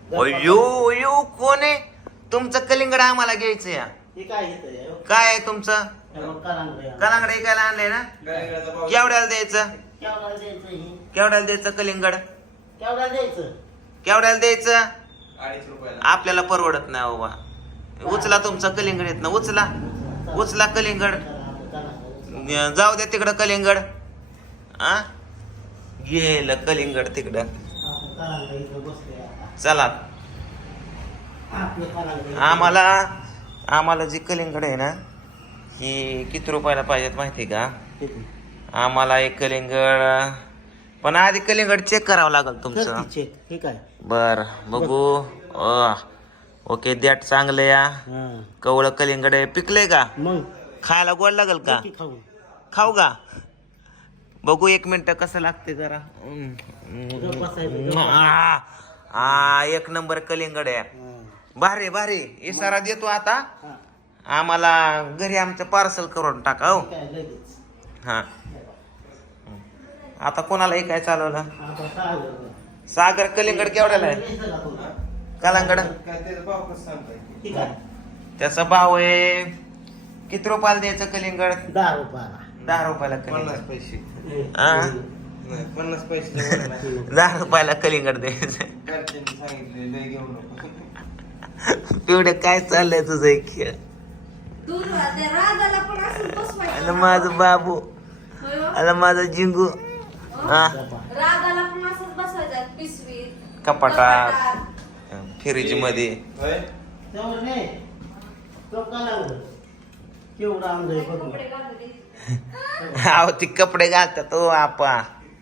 अयो अयो कोण आहे तुमचं कलिंगड आम्हाला घ्यायचं या हे काय घेतंय? काय आहे तुमचं कलांगडे. कलिंगड ऐकायला आणलंय ना केवढ्याला द्यायचं केवढ्याला द्यायचं हे? केवढ्याला द्यायचं कलिंगड केवढ्याला द्यायचं? केवढ्याला द्यायचं 2.5 रुपयाला. आपल्याला परवडत नाही बाबा उचला तुमचं कलिंगड येत ना उचला उचला कलिंगड कलांगडे. जाऊ द्या तिकडं कलिंगड आ गेलं कलिंगड तिकडं आपण कलांगडे इथं बसलोय आता. चला आपलं कलांगडे. आम्हाला जी कलिंगड आहे ना ही किती रुपयाला पाहिजेत माहिती आहे का किती? आम्हाला एक कलिंगड पण आधी कलिंगड चेक करावं लागेल तुमचं करते check. हे काय? बर बघू ओके दॅट चांगलं या हां. कवळं कलिंगड आहे पिकलंय का मग खायला गोड लागेल का किती खाऊ? खाऊ का बघू 1 मिनिट कसं लागते जरा गप्प बसायचं, गप्प. हा एक नंबर कलिंगड आहे हां. भारी भारी इशारा देतो आता हां. आम्हाला घरी आमचं पार्सल करून टाका हो हे काय लगेच? हा आता कोणाला काय चालवलं आता सागर. सागर कलिंगड केवढ्याला आहे द्यायचं का तुला? कलिंगड काय त्याचा भाव कसं सांगताय? हे काय? त्याचा भाव आहे किती रुपयाला द्यायचं कलिंगड 10 रुपयाला. 10 रुपयाला 50 कलिंगड पैसे. हा? नाही 50 पैसे देऊ नका. 10 रुपयाला कलिंगड द्यायचं घरच्यांनी सांगितले लय घेऊ नको. पिवडे काय चाललंय तुझं एक खेळ तू त्या राधाला पण असं बसवायचं. आणि माझं बाबू होय हो? आणि माझं जिंगू हा राधाला पण असंच बसवायचं पिशवीत कपाटात फ्रीज मध्ये होय? तेवढं नाही. तो कलांगड. केवढं आणलंय बघ. कपडे घालून द्यायचे. अहो ती कपडे घालतात तो आपा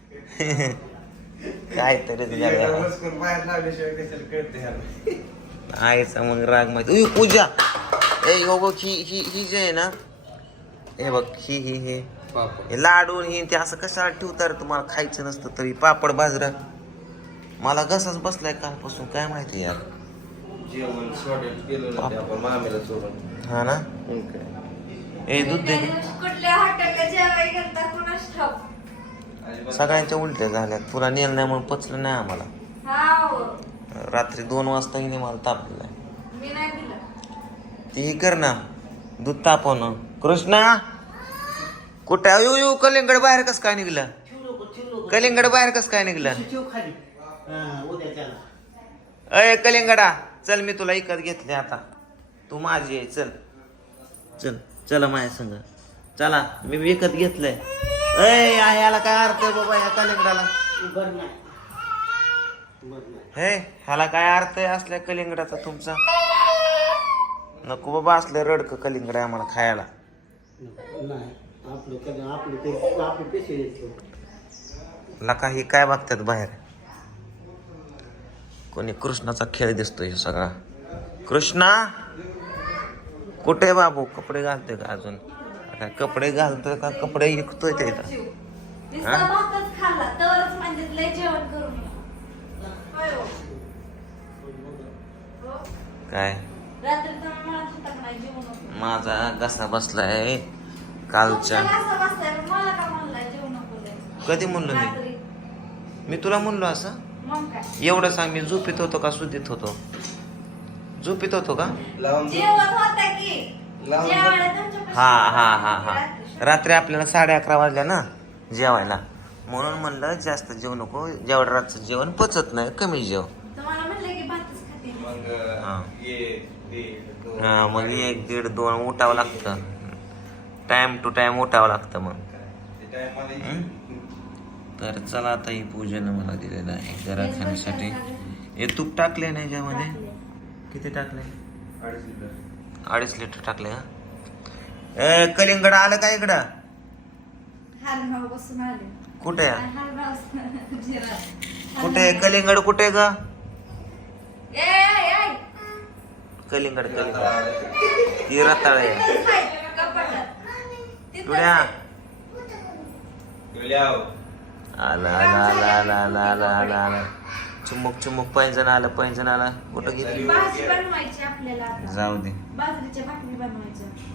काय तरी एकदा बसकून बाहेर लावल्याशिवाय कशाला कळते ह्याला. आईचा मग राग माहिती उई, पूजा ए हो बघ ही जे आहे ना हे बघ हे पापड. हे लाडू हे ते असं कशाला ठेवतात रे तुम्हाला खायचं नसतं तरी पापड बाजरा मला घसाच बसलाय कालपासून काय माहिती यार जेवण शॉर्टेज केलं ना ते आपण मामीला चोरून. हा ना मग काय? ए दूध दे त्या दिवशी कुठल्या हॉटेलला जेवाय गेलता कोणास ठाऊक. अजिबात सगळ्यांच्या उलट्या झाल्या तुला नेलं नाही म्हणून पचलं नाही आम्हाला हाव. रात्री 2 वाजता हिने मला तापलेला मी नाही दिलं. ती कर ना दूध तापव ना कृष्णा कुठे येऊ कलिंगड बाहेर कस काय निघलं ठेवू नको, ठेवू नको. कलिंगड बाहेर कस काय निघलं ठेव खाली. हां, उद्याच्याला. अय कलिंगडा चल मी तुला इकत घेतले आता तू माझी आहे चल चल चला माझ्या संग चला मी विकत घेतलंय अय याला काय अर्थ आहे बाबा या कलिंगडाला बरं नाही. बरं नाही. हे ह्याला काय अर्थ आहे असल्या कलिंगडाचा तुमचा नको बाबा असले रडक कलिंगड आहे आम्हाला खायला नाही. आपलं कधी आपले पैसे द्यायचे. लका ही काय बघतात बाहेर कोणी कृष्णाचा खेळ दिसतोय हे सगळा कृष्णा कुठे बाबू कपडे घालतोय का अजून काय कपडे घालतोय का कपडे विकतोय ते इथं? नुसता भातच खाल्ला तरच म्हणजे लय जेवण करून होय हो. हो. काय रात्री तर मला सुद्धा नाही जेवण नको. माझा घसा बसलाय कालच्या तुमच्या असं बसलाय, मला का म्हणलाय जेवण नको द्यायचं? कधी म्हणलो मी रात्री. मी तुला म्हणलो असं मग काय एवढं सांग मी झोपीत होतो का सुधीत होतो झोपीत होतो का लावून जेवण होतं की लावून जेवायला तुमच्यापाशी हा रात्री. रात्री आपल्याला 11:30 वाजल्या ना जेवायला म्हणून म्हणलं जास्त जेवू नको जेवढं रातचं जेवण पचत नाही कमी जेव तुम्हाला म्हणलं की भातच खाते मी. मग हा. 1, 1, 2. हा मग 1, 1.5, 2 उठावं लागतं टाइम टू टाइम उठावं लागतं मग ते time मध्ये तर चला आता ही पूजेनं मला दिलेलं आहे जरा तेच खाण्यासाठी बघताय हे तूप टाकले ना याच्यामध्ये टाकले. किती टाकले 2.5 लिटर. 2.5 लिटर टाकले का ए कलिंगड आलं का इकडं हालमाव बसून आले. कुठे हालमाव जिरा. कुठे कलिंगड कुठे ग ए, ए, ए. कलिंगड ही रताळ आहे तिथंच आहे, कपाटात. तिथंच तुळ्या आहे. लिहाव. आला आला आला आला आला आला आला आला चुमुक पैंजण आलं कुठं घेतली भाजी बनवायची आपल्याला आता. जाऊ दे बाजरीच्या भाकरी बनवायच्या.